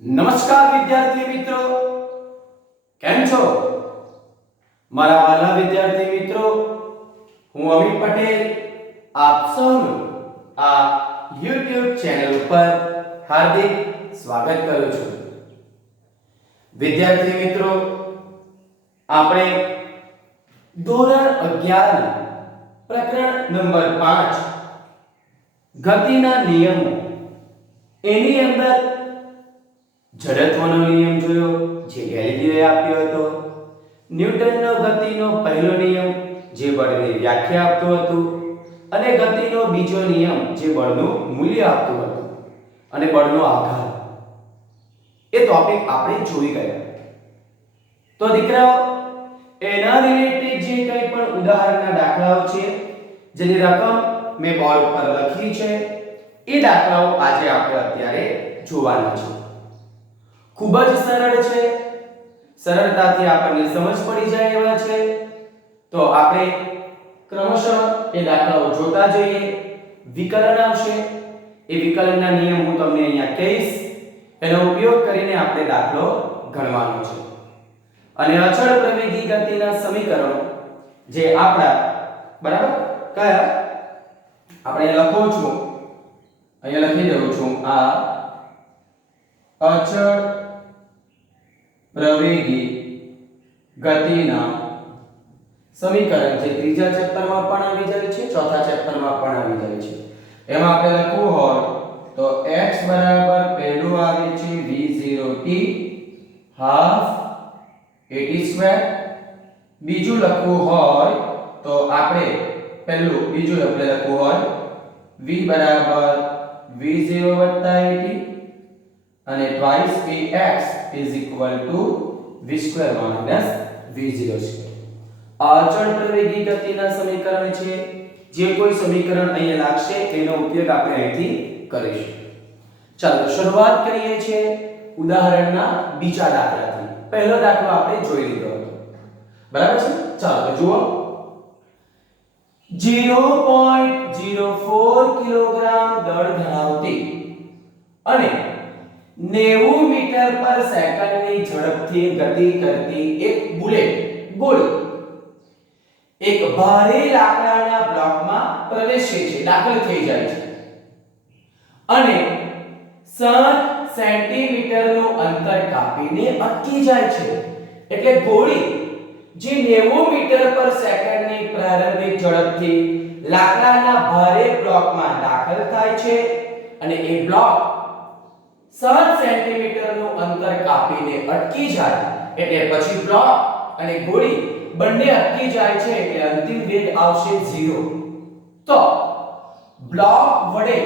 નમસ્કાર વિદ્યાર્થી મિત્રો, કેમ છો? મારા વાલા વિદ્યાર્થી મિત્રો, હું અમિત પટેલ આપ સૌનું આ YouTube ચેનલ ઉપર હાર્દિક સ્વાગત કરું છું. વિદ્યાર્થી મિત્રો, આપણે ધોરણ 11 પ્રકરણ નંબર 5 ગતિના નિયમો એની અંદર જડત્વનો નિયમ જોયો જે ગેલિલીઓએ આપ્યો હતો, ન્યૂટનનો ગતિનો પહેલો નિયમ જે બળની વ્યાખ્યા આપતો હતો, અને ગતિનો બીજો નિયમ જે બળનું મૂલ્ય આપતો હતો અને બળનો આધાર, એ ટોપિક આપણે જોઈ ગયા. તો દીકરાઓ, એના રિલેટેડ જે કંઈ પણ ઉદાહરણના દાખલાઓ છે જેની રકમ મેં બોર્ડ પર લખી છે, એ દાખલાઓ આજે આપણે અત્યારે જોવાના છે. ખૂબ જ સરળ છે, સરળતાથી આપણને સમજ પડી જાય એવા છે. તો આપણે ક્રમશઃ એ દાખલાઓ જોતા જઈએ. વિકલન આવશે, એ વિકલનના નિયમ હું તમને અહીંયા કહીશ, એનો ઉપયોગ કરીને આપણે દાખલો ગણવાનો છે. અને અચળ પ્રવેગી ગતિના સમીકરણો જે આપણા બરાબર કયા આપણે લખું છું, અહીંયા લખી દઉં છું, આ અચળ પ્રવેગી ગતિના સમીકરણ જે ત્રીજા ચેપ્ટરમાં પણ આવી જાય છે, ચોથા ચેપ્ટરમાં પણ આવી જાય છે. એમાં આપણે લખવું હોય તો x બરાબર પહેલું આવે છે v0t હાફ at સ્ક્વેર. બીજું લખવું હોય તો આપણે બીજું આપણે લખવું હોય v બરાબર v0 વત્તા at અને twice ax is equal to v square minus v0 square. આ અચળ પ્રવેગી ગતિના સમીકરણ છે. જે કોઈ સમીકરણ અહીંયા લાગશે એનો ઉપયોગ આપણે અહીંથી કરીશું. ચાલો શરૂઆત કરીએ છીએ ઉદાહરણના બીજા દાખલાથી. પહેલો દાખલો આપણે જોઈ લીધો હતો, બરાબર છે? ચાલો જુઓ. 0.04 કિલોગ્રામ દળ ધરાવતી અને 90 મીટર પર સેકન્ડની ઝડપથી ગતિ કરતી એક બુલેટ ગોળી એક ભારે લાકડાના બ્લોકમાં પ્રવેશે છે, દાખલ થઈ જાય છે અને 7 સેન્ટીમીટરનું અંતર કાપીને અટકી જાય છે. એટલે ગોળી જે 90 મીટર પર સેકન્ડની પ્રારંભિક ઝડપથી લાકડાના ભારે બ્લોકમાં દાખલ થાય છે અને એ બ્લોક 7 સેન્ટીમીટરનું અંતર કાપીને અટકી જાય, એટલે પછી બ્લોક અને ગોળી બંને અટકી જાય છે, એટલે અંતિમ વેગ આવશે 0. તો બ્લોક વડે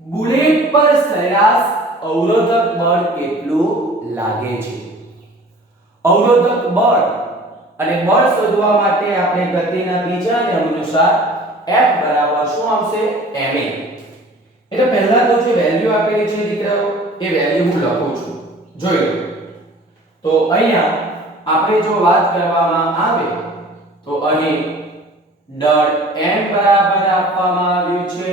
બુલેટ પર સરેરાશ અવરોધક બળ કેટલું લાગે છે? અવરોધક બળ અને બળ શોધવા માટે આપણે ગતિના બીજા નિયમ અનુસાર F બરાબર શું આવશે? ma. એટલે પહેલા તો જે વેલ્યુ આપેલી છે દીકરાઓ, એ વેલ્યુ હું લખું છું, જોઈ લો. તો અહીંયા આપણે જો વાત કરવામાં આવે તો અહીં દળ m બરાબર આપવામાં આવ્યું છે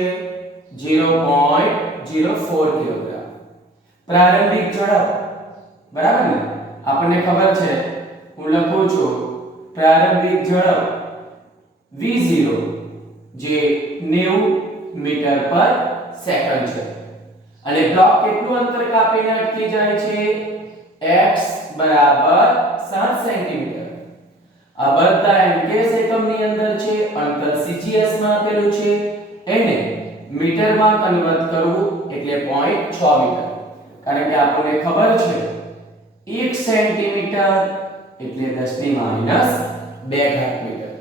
0.04 કિલોગ્રામ. પ્રારંભિક ઝડપ બરાબર ને, આપણને ખબર છે, હું લખું છું પ્રારંભિક ઝડપ v0 જે 90 મીટર પર સેકન્ડ છે અને બ્લોક કેટલું અંતર કાપીને અટકી જાય છે? x બરાબર 7 સેન્ટીમીટર. આ બધા એમકેસ એકમની અંદર છે, અંતર cgs માં આપેલું છે, એને મીટરમાં કન્વર્ટ કરવું એટલે 0.6 મીટર. કારણ કે આપણને ખબર છે 1 સેન્ટીમીટર એટલે 10 ની -2 ઘાત મીટર.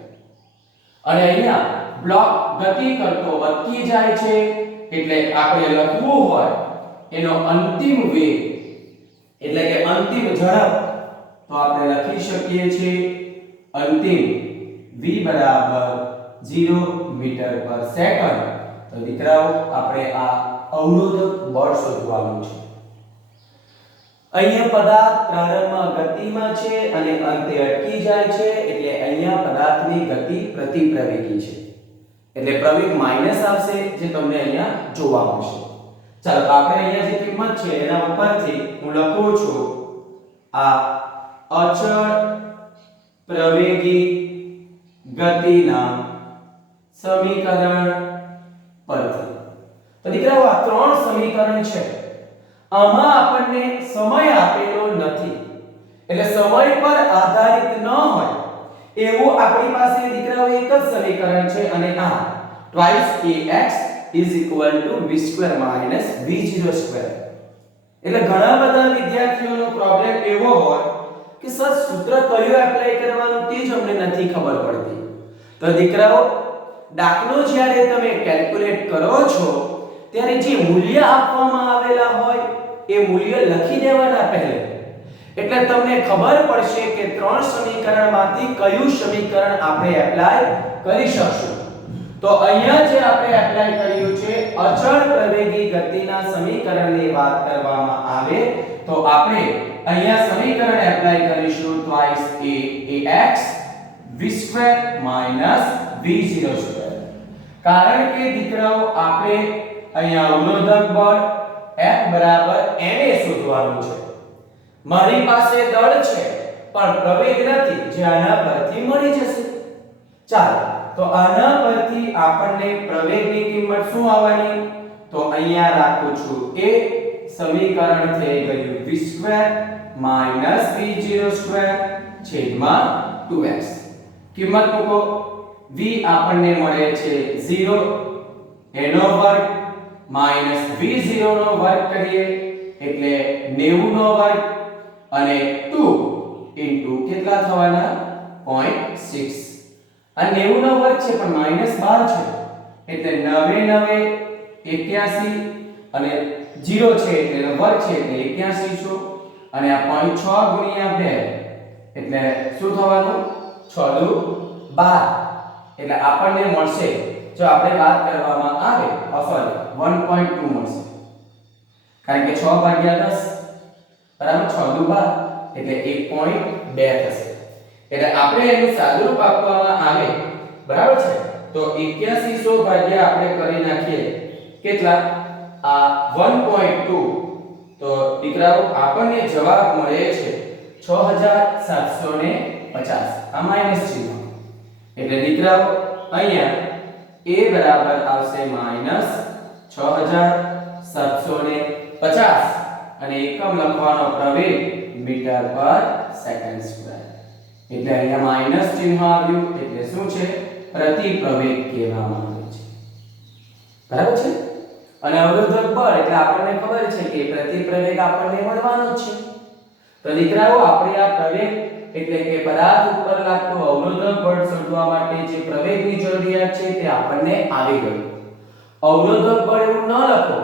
અને અહીંયા બ્લોક ગતિ કરતો વધતી જાય છે, એટલે આપણે લખવું હોય એનો અંતિમ વેગ એટલે કે અંતિમ ઝડપ, તો આપણે લખી શકીએ છીએ અંતિમ v બરાબર 0 મીટર પર સેકન્ડ. તો દીકરાઓ, આપણે આ અવરોધક બળ શોધવાનું છે. અહીંયા પદાર્થ પ્રારંભમાં ગતિમાં છે અને અંતે અટકી જાય છે, એટલે અહીંયા પદાર્થની ગતિ પ્રતિપ્રવેગી છે, એટલે પ્રવેગ માઈનસ આવશે, જે તમને અહીંયા જોવા મળશે. ચાલો આપણે અહીંયા જે કિંમત છે એના ઉપરથી હું લખું છું આ અચળ પ્રવેગી ગતિના સમીકરણ પરથી. તો દીકરાઓ આ ત્રણ સમીકરણ છે. આમાં આપણને સમય આપેલો નથી, એટલે સમય પર આધારિત ન હોય એવું આપણી પાસે દીકરાઓ એક જ સમીકરણ છે, અને આ twice ax v² v02. એટલે ઘણા બધા વિદ્યાર્થીઓનો પ્રોબ્લેમ એવો હોય કે સર સૂત્ર કયું એપ્લાય કરવાનું તે જ અમને નથી ખબર પડતી. તો દીકરાઓ દાખલો જ્યારે તમે કેલ્ક્યુલેટ કરો છો ત્યારે જે મૂલ્ય આપવામાં આવેલા હોય એ મૂલ્ય લખી દેવાના પહેલે, એટલે તમને ખબર પડશે કે ત્રણ સમીકરણમાંથી કયું સમીકરણ આપણે એપ્લાય કરી શકશું. તો અહીંયા જે આપણે એપ્લાય કર્યું છે અચળ પ્રવેગી ગતિના સમીકરણની વાત કરવામાં આવે તો આપણે અહીંયા સમીકરણ એપ્લાય કરીશું twice ax v² v02. કારણ કે દીકરાઓ આપણે અહીંયા અવરોધક બળ F બરાબર ma શોધવાનું છે. મારી પાસે દળ છે પણ પ્રવેગ નથી, જે આના પરથી મળી જશે. ચાલો તો આના પરથી આપણને પ્રવેગની કિંમત શું આવવાની? તો અહીંયા રાખું છું એ સમીકરણ થઈ ગયું v² v02 2x. કિંમત મૂકો. v આપણને મળે છે 0 એનો વર્ગ માઈનસ v0 નો વર્ગ કરીએ એટલે 90 નો વર્ગ અને 2 ઇન્ટુ કેટલા થવાના 0.6. આ 90 નો વર્ગ છે પણ માઈનસ 12 છે એટલે 9 9 81 અને 0 છે એટલે વર્ગ છે એટલે 81 છો અને આ 0.6 ગુણ્યા 2 એટલે શું થવાનું 6 દુ 12. એટલે આપણને મળશે, જો આપણે વાત કરવામાં આવે સોરી 1.2 મળશે, કારણ કે 6 ભાગ્યા 10 બરાબર 6 દુ 12 એટલે 1.2 થશે. એટલે આપણે એનું સાદુરૂપ આપવામાં આવે બરાબર છે તો 8100 ભાગ્યા આપણે કરી નાખીએ કેટલા આ 1.2, તો દીકરાઓ આપણને જવાબ મળે છે 6750. આ માઈનસ ચિહ્ન એટલે દીકરાઓ અહીંયા a બરાબર આવશે -6750 અને એકમ લખવાનો પ્રવેગ મીટર પર સેકન્ડ સ્ક્વેર. એટલે અહીંયા માઈનસ ચિહ્ન આવ્યું એટલે શું છે? પ્રતિ પ્રવેગ કહેવામાં આવે છે. બરાબર છે? અને અવરોધક બળ એટલે આપણને ખબર છે કે પ્રતિ પ્રવેગ આપણને મળવાનો જ છે. તો દીકરાઓ આપણે આ પ્રવેગ એટલે કે પદાર્થ ઉપર લાગતું અવરોધક બળ શોધવા માટે જે પ્રવેગની જરૂરિયાત છે તે આપણને આવી ગયું. અવરોધક બળ એવું ન લખો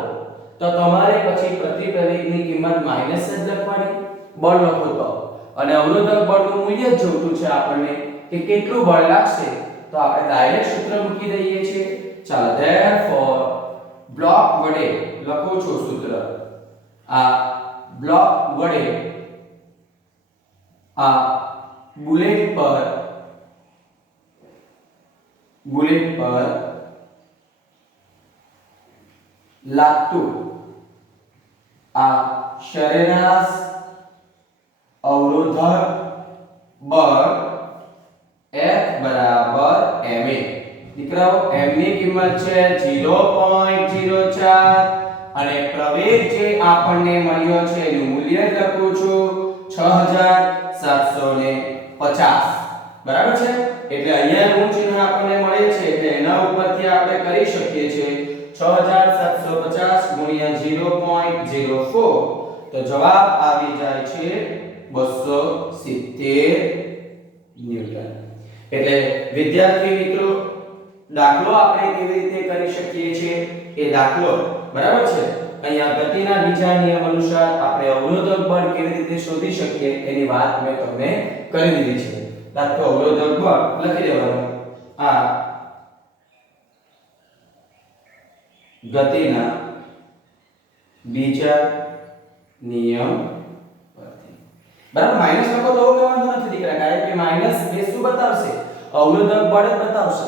તો તમારે પછી પ્રતિ પ્રવેગની કિંમત માઈનસ જ લખવાની, બળ લખો તો. અને અવરોધક બળનું મૂલ્ય જ જોઈતું છે આપણને કે કેટલું બળ લાગશે, તો આપણે ડાયરેક્ટ સૂત્ર મૂકી દઈએ છીએ. ચાલો therefore બ્લોક વડે લખું છું સૂત્ર. આ બ્લોક વડે આ બુલેટ પર લાગતું આ સરેરાશ અવરોધક બળ F બરાબર ma. દીકરાઓ m ની કિંમત છે 0.04 અને પ્રવેગ જે આપણને મળ્યો છે એનું મૂલ્ય લખું છું 6750. બરાબર છે? એટલે અહીંયા ઋણ ચિહ્ન આપણને મળે છે એટલે એના ઉપરથી આપણે કરી શકીએ છીએ 6750 ગુણ્યા 0.04 તો જવાબ આવી જાય છે 270 ન્યૂટન. એટલે વિદ્યાર્થી મિત્રો દાખલો આપણે કેવી રીતે કરી શકીએ છીએ એ દાખલો બરાબર છે. અહીંયા ગતિના બીજા નિયમ અનુસાર આપણે અવરોધક બળ કેવી રીતે શોધી શકીએ એની વાત મેં તમને કરી દીધી છે. દાખલો અવરોધક બળ લખી દેવાનું. આ ગતિના બીજા નિયમ પરથી બરાબર માઈનસ લખો તો વાંધો નથી દીકરા, કારણ કે માઈનસ એ શું બતાવશે? અવરોધક બળ જ બતાવશે.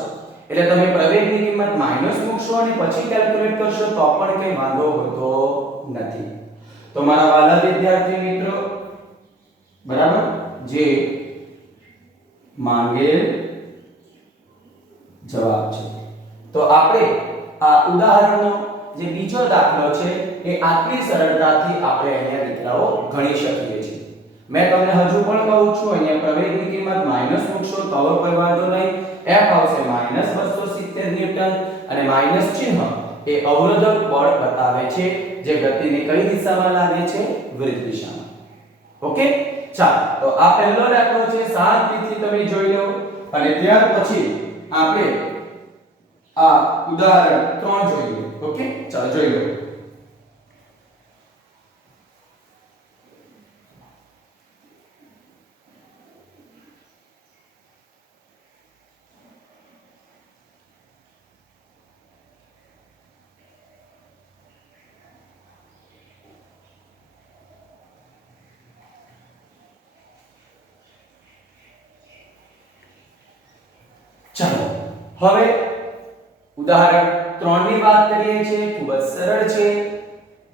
એટલે તમે પ્રવેગની કિંમત માઈનસ મૂકશો અને પછી કેલ્ક્યુલેટ કરશો તો પણ કંઈ વાંધો હોતો નથી. તો મારા વાલા વિદ્યાર્થી મિત્રો, બરાબર, જે માંગેલ જવાબ છે. તો આપણે આ ઉદાહરણનો જે બીજો દાખલો છે એ આટલી સરળતાથી આપણે અહીંયા દીકરાઓ ગણી શકીએ છીએ. મેં તમને હજુ પણ કહું છું, અહીંયા પ્રવેગની કિંમત માઈનસ મૂકશો તો કોઈ વાંધો નહીં. F આવશે -270 ન્યૂટન અને માઈનસ ચિહ્ન એ અવરોધક બળ બતાવે છે જે ગતિને કઈ દિશામાં લાગે છે? વિરુદ્ધ દિશામાં. ઓકે, ચાલો તો આ પહેલો દાખલો છે, શાંતિથી તમે જોઈ લો અને ત્યાર પછી આપણે આ ઉદાહરણ 3 જોઈએ. ઓકે, ચાલો જોઈ લો. ચાલો હવે ઉદાહરણ 3 ની વાત કરીએ છીએ. ખૂબ જ સરળ છે,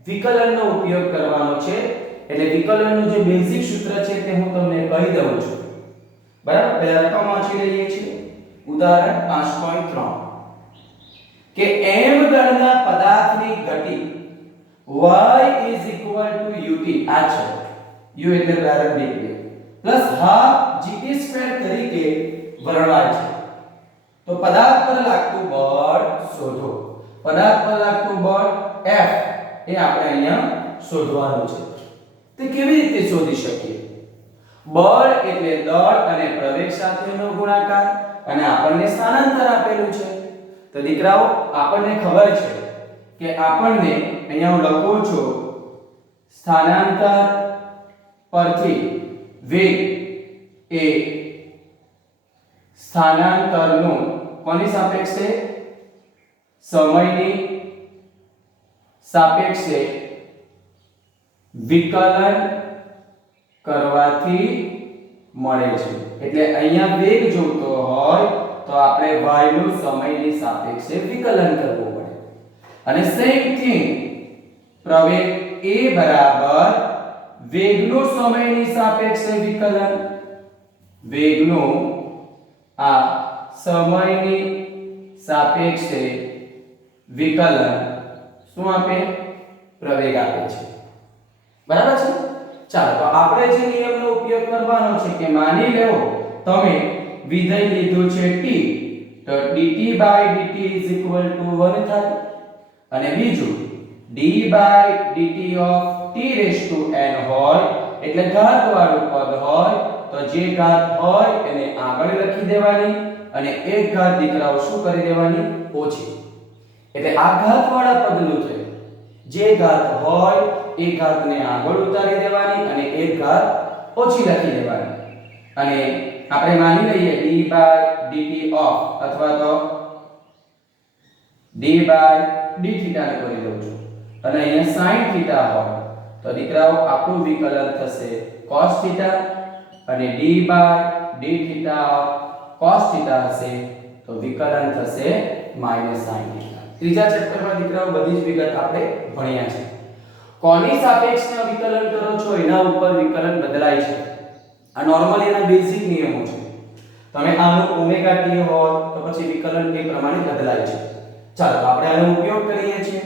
વિકલનનો ઉપયોગ કરવાનો છે. એટલે વિકલનનું જે બેઝિક સૂત્ર છે તે હું તમને કહી દઉં છું. બરાબર, પહેલા રકમ વાંચી લઈએ છીએ. ઉદાહરણ 5.3 કે m ગણના પદાર્થની ગતિ y ut આ છે, u એટલે પ્રારંભિક વેગ પ્લસ હાફ gt² તરીકે વર્ણવાય છે. તો પદાર્થ પર લાગતું બળ શોધો. પદાર્થ પર લાગતું બળ F એ આપણે અહીંયા શોધવાનું છે. તે કેવી રીતે શોધી શકીએ? બળ એટલે દળ અને પ્રવેગ સાથેનો ગુણાકાર અને આપણને સ્થાનાંતર આપેલું છે. તો દીકરાઓ આપણને ખબર છે કે આપણને અહીંયા હું લખું છું સ્થાનાંતર પરથી વેગ એ સ્થાનાંતરનું કોની સાપેક્ષે? સમયની સાપેક્ષે વિકલન કરવાથી મળે છે. એટલે અહીંયા વેગ જોતો હોય તો આપણે y નું સમયની સાપેક્ષે વિકલન કરવું પડે. અને સેમ થિંગ પ્રવેગ a બરાબર વેગનું સમયની સાપેક્ષે વિકલન. વેગનું આ સમયની સાપેક્ષે વિકલન શું આપે? પ્રવેગ આપે છે. બરાબર છે. ચાલો તો આપણે જે નિયમનો ઉપયોગ કરવાનો છે કે માની લેવો તમે વિધેય લીધું છે t, તો dt/dt 1 થાય અને બીજું d/dt ઓફ t⁻n હોય એટલે ઘાત વાળું પદ હોય તો જે ઘાત હોય એને આગળ લખી દેવાની અને એક ઘાત દીકરાઓ શું કરી દેવાની? ઓછી. એટલે આ ઘાત વાળા પદનું થયું. જે ઘાત હોય એ ઘાતને આગળ ઉતારી દેવાની અને એક ઘાત ઓછી લખી દેવાની. અને આપણે માની લઈએ d/dt ઓફ અથવા તો d/dθ ને કરી દઉં છું અને અહીંયા sin θ હોય તો દીકરાઓ આપણું વિકલન થશે cos θ અને d/dθ ઓફ cos θ હશે તો વિકલન થશે -sin θ. ત્રીજા ચેપ્ટરમાં દીકરાઓ બધી જ વિગત આપણે ભણ્યા છે. કોની સાપેક્ષમાં વિકલન કરો છો એના ઉપર વિકલન બદલાય છે. આ નોર્મલી એના બેઝિક નિયમો છે. તમે આનું ઓમેગા t હોય તો પછી વિકલન એ પ્રમાણે બદલાય છે. ચાલો આપણે આનો ઉપયોગ કરીએ છીએ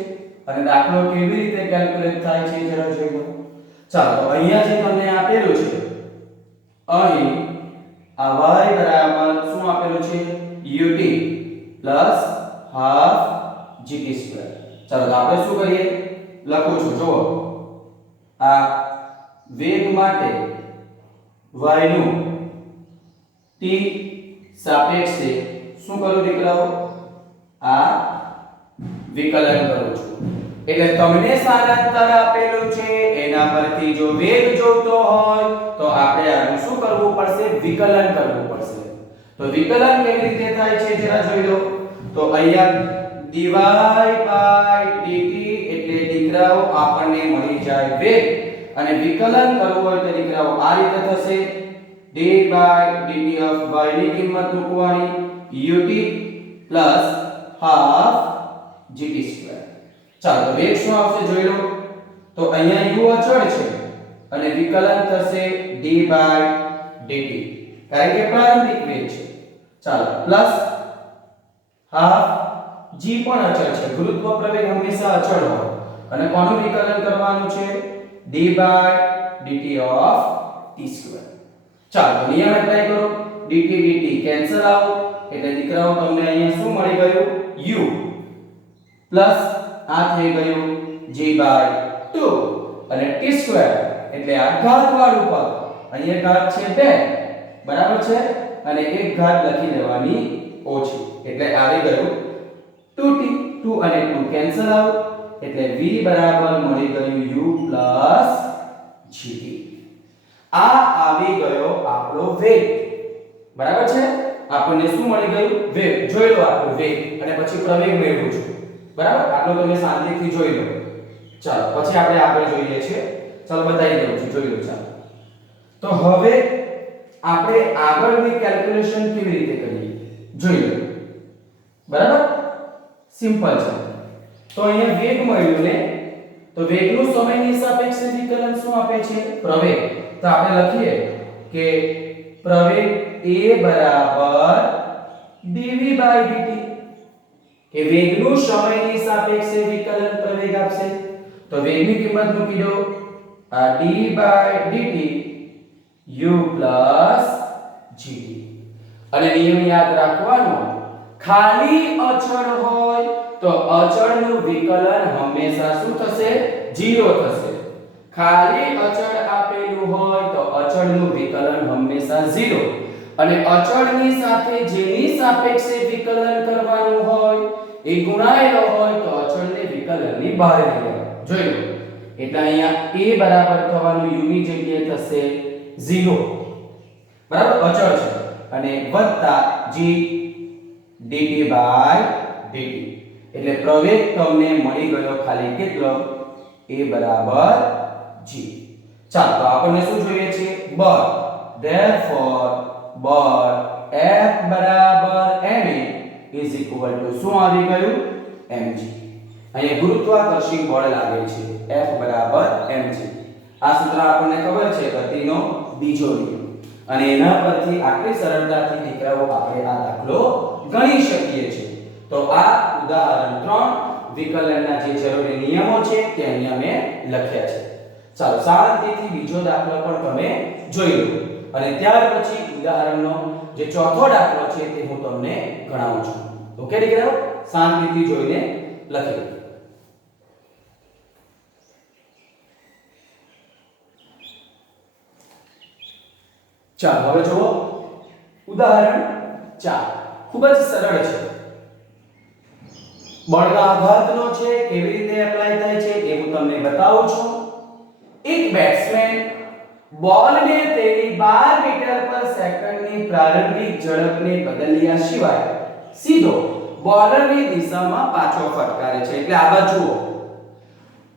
અને દાખલો કેવી રીતે કેલ્ક્યુલેટ થાય છે જરા જોઈ લો. ચાલો તો અહીંયા જે તમને આપેલું છે અહીં આ y બરાબર શું આપેલું છે? ut plus half gt². ચાલો તો આપણે શું કરીએ? લખું છું જુઓ. આ વેગ માટે y નું t સાપેક્ષે શું કરું દીકરાઓ? આ વિકલન કરું છું. એટલે તમને સ્થાનાંતર આપેલું છે એના પરથી જો વેગ જોઈતો હોય તો આપણે આનું શું કરવું પડશે? વિકલન કરવું પડશે. તો વિકલન કેવી રીતે થાય છે જરા જોઈ લો. તો અહીંયા dy/dt એટલે દીકરાઓ આપણને મળી જાય વેગ અને વિકલન કરવું હોય તો દીકરાઓ આ રીતે થશે d/dt ઓફ y ની કિંમત મૂકવાની ut plus half gt square. ચાલો તો વેગ શું આવશે જોઈ લો. તો અહીંયા u અચળ છે અને વિકલન થશે d dt કારણ કે પ્રારંભિક વેગ છે. ચાલો પ્લસ હાફ g પણ અચળ છે, ગુરુત્વ પ્રવેગ હંમેશા અચળ હોય અને કોનું વિકલન કરવાનું છે d dt of t square. ચાલો નિયમ એપ્લાય કરો. dt dt કેન્સલ આઉટ એટલે દીકરાઓ તમને અહીંયા શું મળી ગયું u પ્લસ આ થઈ ગયું g/2 અને t સ્ક્વેર એટલે આ ઘાતવાળું પદ અહીંયા ઘાત છે 2 બરાબર છે અને એક ઘાત લખી દેવાની ઓછી એટલે આવી ગયું 2t. 2 અને 2 કેન્સલ આઉટ એટલે v બરાબર મળી ગયું u gt. આ આવી ગયો આપણો વેગ બરાબર છે. આપણને શું મળી ગયું વેગ. જોઈ લો આપણો વેગ અને પછી પ્રવેગ મેળવું છું બરાબર. આટલો તમે શાંતિથી જોઈ લો. ચાલો પછી આપણે આગળ જોઈએ છે. ચાલો બતાવી દઉં છું જોઈ લો. ચાલો તો હવે આપણે આગળની કેલ્ક્યુલેશન કેવી રીતે કરીએ જોઈ લો બરાબર. સિમ્પલ છે. તો અહીંયા વેગ મળ્યો ને તો વેગનું સમયની સાપેક્ષે વિકલન શું આપે છે પ્રવેગ. તો આપણે લખીએ કે પ્રવેગ a બરાબર dv/dt કે વેગનું સમયની સાપેક્ષે વિકલન પ્રવેગ આપશે. તો વેગની કિંમત મૂકી દો આ d/dt u gt અને નિયમ યાદ રાખવાનો ખાલી અચળ હોય તો અચળનું વિકલન હંમેશા શું થશે 0 થશે. ખાલી અચળ આપેલું હોય તો અચળનું વિકલન હંમેશા 0 અને અચળની સાથે જેની સાપેક્ષે વિકલન કરવાનું હોય એ ગુણાયેલો હોય તો અચળને વિકલનની બહાર લઈ લેવાનું. જોઈ લો એટલે અહીંયા a બરાબર થવાનું u ની જગ્યાએ થશે 0 બરાબર અચળ છે અને વત્તા g dt/dt એટલે પ્રવેગ તમને મળી ગયો ખાલી કેટલો a બરાબર g. ચાલો તો આપણને શું જોઈએ છે બળ. therefore બળ F બરાબર ma is equal to શું આવી ગયું mg. અહીંયા ગુરુત્વાકર્ષી બળ લાગે છે F બરાબર mg. આ સૂત્ર આપણને ખબર છે ગતિનો બીજો નિયમ અને એના પરથી આટલી સરળતાથી દીકરાઓ આપણે આ દાખલો ગણી શકીએ છીએ. તો આ ઉદાહરણ 3 વિકલનના જે જરૂરી નિયમો છે તે અહીંયા મેં લખ્યા છે. ચાલો શાંતિથી બીજો દાખલો પણ તમે જોઈ લો અને ત્યાર પછી ઉદાહરણનો જે ચોથો દાખલો છે તે હું તમને ગણાવું છું. ઓકે દીકરાઓ શાંતિથી જોઈને લખી લો. ચાલો હવે જુઓ ઉદાહરણ 4 ખૂબ જ સરળ છે. બળના આઘાતનો છે કેવી રીતે એપ્લાય થાય છે એ હું તમને બતાવું છું. એક બેટ્સમેન બોલને તેની 12 મીટર પર સેકન્ડની પ્રારંભિક ઝડપને બદલ્યા સિવાય સીધો બોલરની દિશામાં પાછો ફટકારે છે. એટલે આ બાજુ જુઓ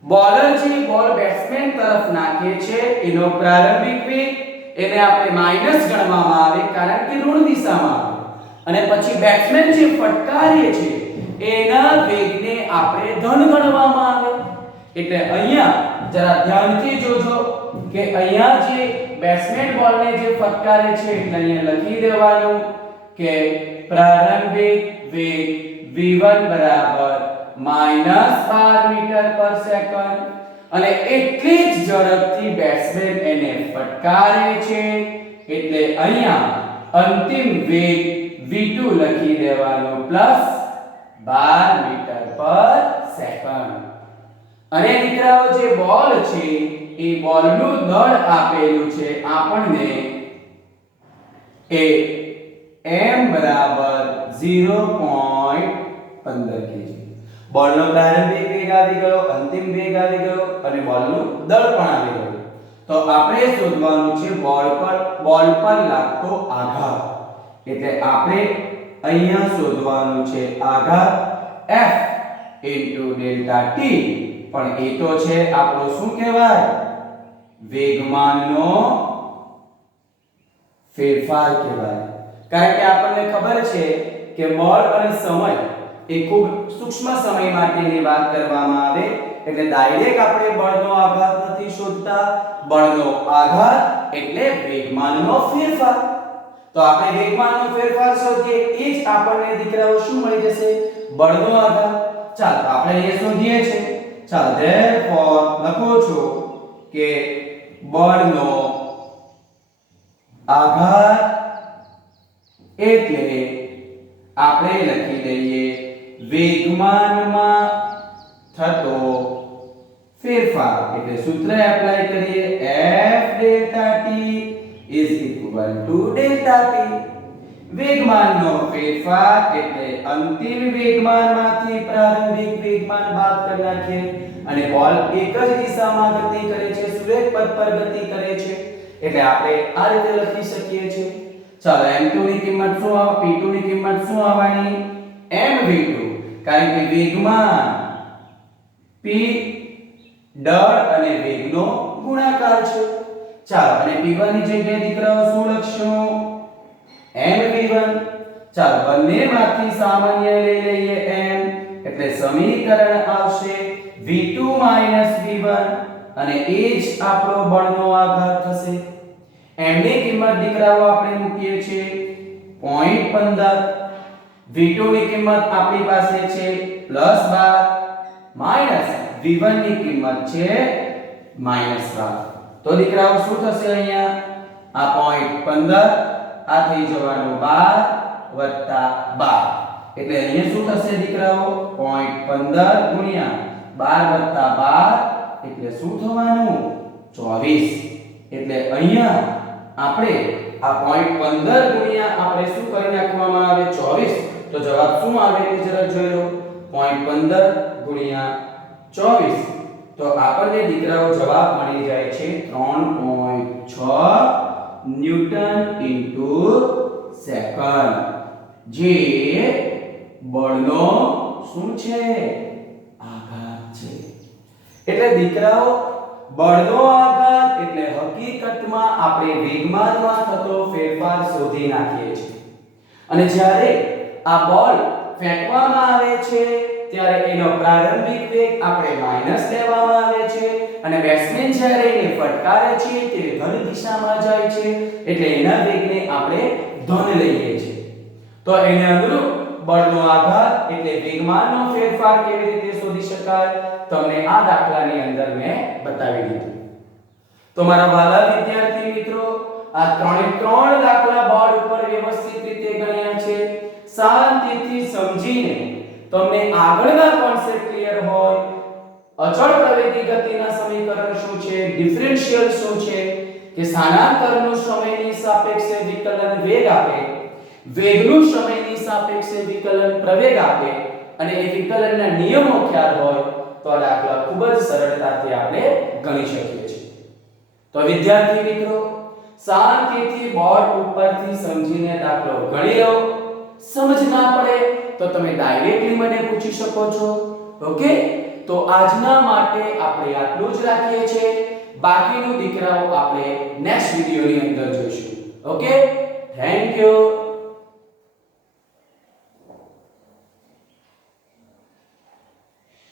બોલર જે બોલ બેટ્સમેન તરફ નાખે છે એનો પ્રારંભિક વેગ એને આપણે માઈનસ ગણવામાં આવે કારણ કે ઋણ દિશામાં આવે અને પછી બેટ્સમેન જે ફટકારે છે એના વેગને આપણે ધન ગણવામાં આવે. એટલે અહીંયા જરા ધ્યાનથી જોજો કે અહીંયા જે બેટ્સમેન બોલને જે ફટકારે છે એટલે અહીંયા લખી દેવાનું કે પ્રારંભિક વેગ v1 બરાબર -12 મીટર પર સેકન્ડ અને એટલી જ ઝડપથી બેટ્સમેન એને ફટકારે છે એટલે અહીંયા અંતિમ વેગ v2 લખી દેવાનો પ્લસ 12 મીટર પર સેકન્ડ. અને દીકરાઓ જે બોલ છે એ બોલનું દળ આપેલું છે આપણને એ m બરાબર 0.15 kg. બોલનો પ્રારંભિક વેગ આવી ગયો, અંતિમ વેગ આવી ગયો અને બોલનું દળ પણ આવી ગયું. તો આપણે શોધવાનું છે બોલ પર લાગતો આઘાત. એટલે આપણે અહીંયા શોધવાનું છે આઘાત F ડેલ્ટા t પણ એ તો છે આપણો શું કહેવાય વેગમાનનો ફેરફાર કહેવાય. કારણ કે આપણને ખબર છે કે બળ અને સમય એ ખૂબ સૂક્ષ્મ સમય માટેની વાત કરવામાં આવે એટલે ડાયરેક્ટ આપણે બળનો આઘાત નથી શોધતા, બળનો આઘાત એટલે વેગમાનનો ફેરફાર. તો આપણે વેગમાનનો ફેરફાર શોધીએ એ જ આપણને દીકરાઓ શું મળી જશે? બળનો આઘાત. ચાલો આપણે અહીંયા શોધીએ છે. ચાલો therefore લખો છો કે બળનો આઘાત એટલે આપણે લખી દઈએ વેગમાનમાં થતો ફેરફાર. એટલે સૂત્ર એપ્લાય કરીએ F delta t is equal to delta t. વેગમાનનો ફેરફાર એટલે અંતિમ વેગમાનમાંથી પ્રારંભિક વેગમાન બાદ કરી નાખીએ અને બોલ એક જ દિશામાં ગતિ કરે છે, સુરેખ પથ પર ગતિ કરે છે એટલે આપણે આ રીતે લખી શકીએ છીએ. ચાલો m2 ની કિંમત શું આવે? p2 ની કિંમત શું આવવાની? mv2, કારણ કે વેગમાન p દળ અને વેગનો ગુણાકાર છે. ચાલો અને p1 ની જગ્યાએ દીકરાઓ શું લખશું? mv1. ચાલો બંનેમાંથી સામાન્ય લઈ લઈએ m એટલે સમીકરણ આવશે v2 v1 અને એ જ આપણો બળનો આઘાત થશે. m ની કિંમત દીકરાઓ આપણે મૂકીએ છીએ 0.15, v2 ની કિંમત આપણી પાસે છે +12 માઈનસ v1 ની કિંમત છે -12. તો દીકરાઓ શું થશે? અહીંયા આ 0.15 આ થઈ જવાનું 12 12 એટલે અહીંયા શું થશે દીકરાઓ? 0.15 ગુણ્યા 12 12 એટલે શું થવાનું? 24. એટલે અહીંયા આપણે આ 0.15 ગુણ્યા આપણે શું કરી નાખવામાં આવે? 24. તો જવાબ શું આવે તે જરા જોઈ લો. 0.15 ગુણ્યા 24 તો આપણને દીકરાઓ જવાબ મળી જાય છે 3.6 ન્યૂટન ઇન્ટુ સેકન્ડ, જે બળનો શું છે? આઘાત છે. એટલે દીકરાઓ બળનો આઘાત એટલે હકીકતમાં આપણે વેગમાનમાં થતો ફેરફાર શોધી નાખીએ છીએ અને જ્યારે આ બોલ ફેંકવામાં આવે છે ત્યારે એનો પ્રારંભિક વેગ આપણે માઈનસ લેવામાં આવે છે અને બેટ્સમેન જ્યારે એને ફટકારે છે તે ધન દિશામાં જાય છે એટલે એના વેગને આપણે ધન લઈએ છીએ. તો એને અનુરૂપ બળનો આઘાત એટલે વેગમાનનો ફેરફાર કેવી રીતે શોધી શકાય તમને આ દાખલાની અંદર મેં બતાવી દીધું. તો મારા વાલા વિદ્યાર્થી મિત્રો, આ ત્રણે ત્રણ દાખલા બોર્ડ ઉપર વ્યવસ્થિત રીતે ગણ્યા છે. શાંતિથી સમજીને તમને આગળના કોન્સેપ્ટ ક્લિયર હોય, અચળ પ્રવેગી ગતિના સમીકરણ શું છે, ડિફરન્શિયલ શું છે, કે સ્થાનાંતરનું સમયની સાપેક્ષે વિકલન વેગ આપે, વેગનું સમયની સાપેક્ષે વિકલન પ્રવેગ આપે અને એ વિકલનના નિયમો ખ્યાલ હોય તો આ દાખલા ખૂબ જ સરળતાથી આપણે ગણી શકીએ છીએ. તો વિદ્યાર્થી મિત્રો, શાંતિથી બોર્ડ ઉપરથી સમજીને દાખલો ગણી લો. સમજ ના પડે તો તમે ડાયરેક્ટલી મને પૂછી શકો છો. ઓકે, તો આજના માટે આપણે આટલું જ રાખીએ છીએ. બાકીનું દીકરાઓ આપણે નેક્સ્ટ વિડિયોની અંદર જોઈશું. Okay, thank you.